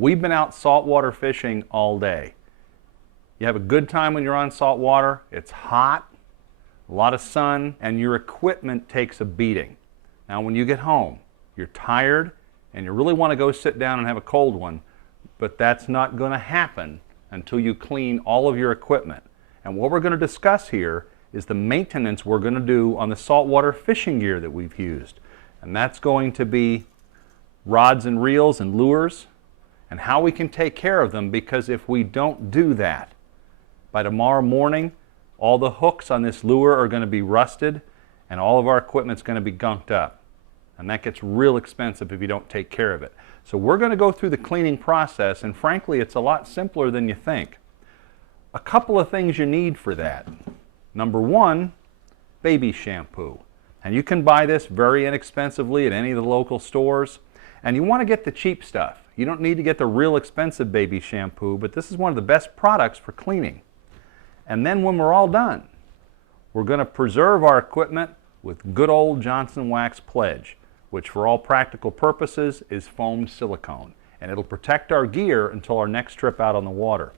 We've been out saltwater fishing all day. You have a good time when you're on saltwater. It's hot, a lot of sun, and your equipment takes a beating. Now when you get home, you're tired and you really want to go sit down and have a cold one, but that's not going to happen until you clean all of your equipment. And what we're going to discuss here is the maintenance we're going to do on the saltwater fishing gear that we've used. And that's going to be rods and reels and lures and how we can take care of them, because if we don't do that, by tomorrow morning, all the hooks on this lure are going to be rusted and all of our equipment's going to be gunked up. And that gets real expensive if you don't take care of it. So we're going to go through the cleaning process, and frankly, it's a lot simpler than you think. A couple of things you need for that. Number one, baby shampoo. And you can buy this very inexpensively at any of the local stores. And you want to get the cheap stuff. You don't need to get the real expensive baby shampoo, but this is one of the best products for cleaning. And then when we're all done, we're going to preserve our equipment with good old Johnson Wax Pledge, which for all practical purposes is foamed silicone. And it'll protect our gear until our next trip out on the water.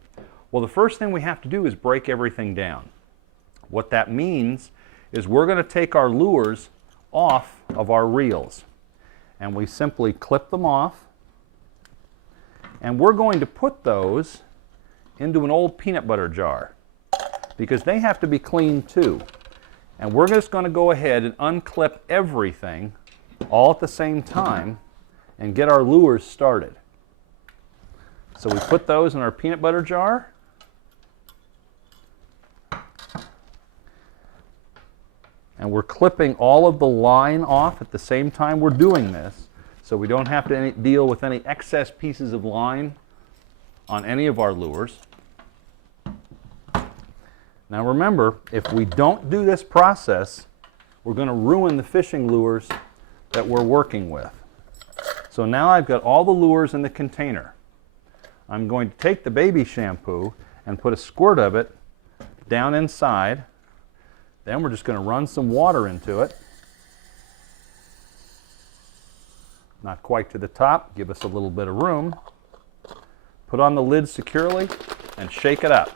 Well, the first thing we have to do is break everything down. What that means is we're going to take our lures off of our reels. And we simply clip them off. And we're going to put those into an old peanut butter jar, because they have to be cleaned too. And we're just going to go ahead and unclip everything all at the same time and get our lures started. So we put those in our peanut butter jar. And we're clipping all of the line off at the same time we're doing this, so we don't have to deal with any excess pieces of line on any of our lures. Now remember, if we don't do this process, we're going to ruin the fishing lures that we're working with. So now I've got all the lures in the container. I'm going to take the baby shampoo and put a squirt of it down inside. Then we're just going to run some water into it. Not quite to the top, give us a little bit of room. Put on the lid securely and shake it up.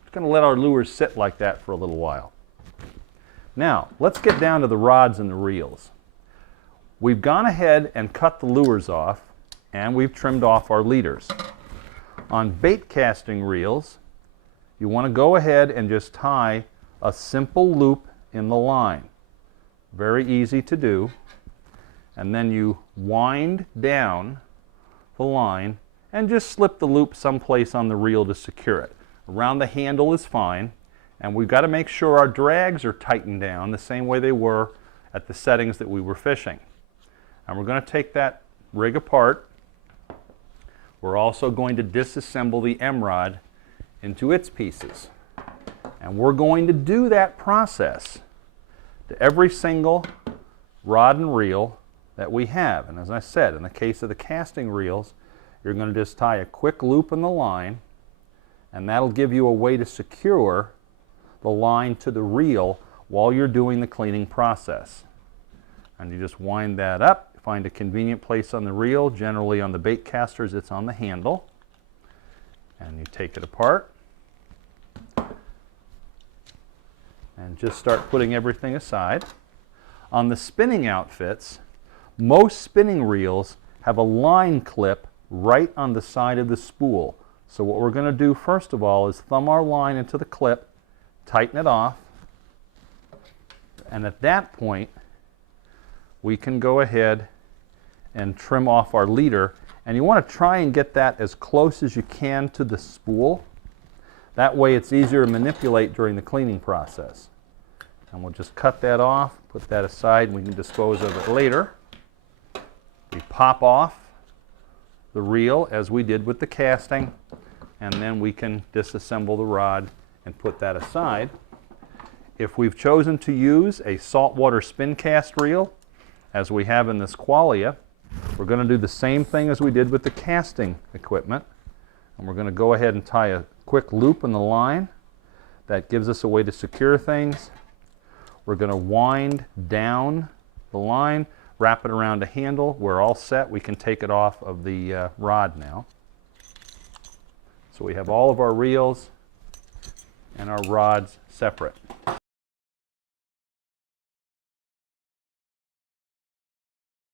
Just going to let our lures sit like that for a little while. Now, let's get down to the rods and the reels. We've gone ahead and cut the lures off, and we've trimmed off our leaders. On bait casting reels, you want to go ahead and just tie a simple loop in the line. Very easy to do. And then you wind down the line and just slip the loop someplace on the reel to secure it. Around the handle is fine. And we've got to make sure our drags are tightened down the same way they were at the settings that we were fishing. And we're going to take that rig apart. We're also going to disassemble the Emmrod into its pieces. And we're going to do that process to every single rod and reel that we have. And as I said, in the case of the casting reels, you're going to just tie a quick loop in the line, and that'll give you a way to secure the line to the reel while you're doing the cleaning process. And you just wind that up, find a convenient place on the reel. Generally on the bait casters it's on the handle. And you take it apart and just start putting everything aside. On the spinning outfits, most spinning reels have a line clip right on the side of the spool. So what we're going to do first of all is thumb our line into the clip, tighten it off, and at that point we can go ahead and trim off our leader. And you want to try and get that as close as you can to the spool. That way it's easier to manipulate during the cleaning process. And we'll just cut that off, put that aside, and we can dispose of it later. We pop off the reel as we did with the casting, and then we can disassemble the rod and put that aside. If we've chosen to use a saltwater spin cast reel, as we have in this Qualia, we're going to do the same thing as we did with the casting equipment. And we're going to go ahead and tie a quick loop in the line. That gives us a way to secure things. We're going to wind down the line. wrap it around a handle. We're all set. We can take it off of the rod now. So we have all of our reels and our rods separate.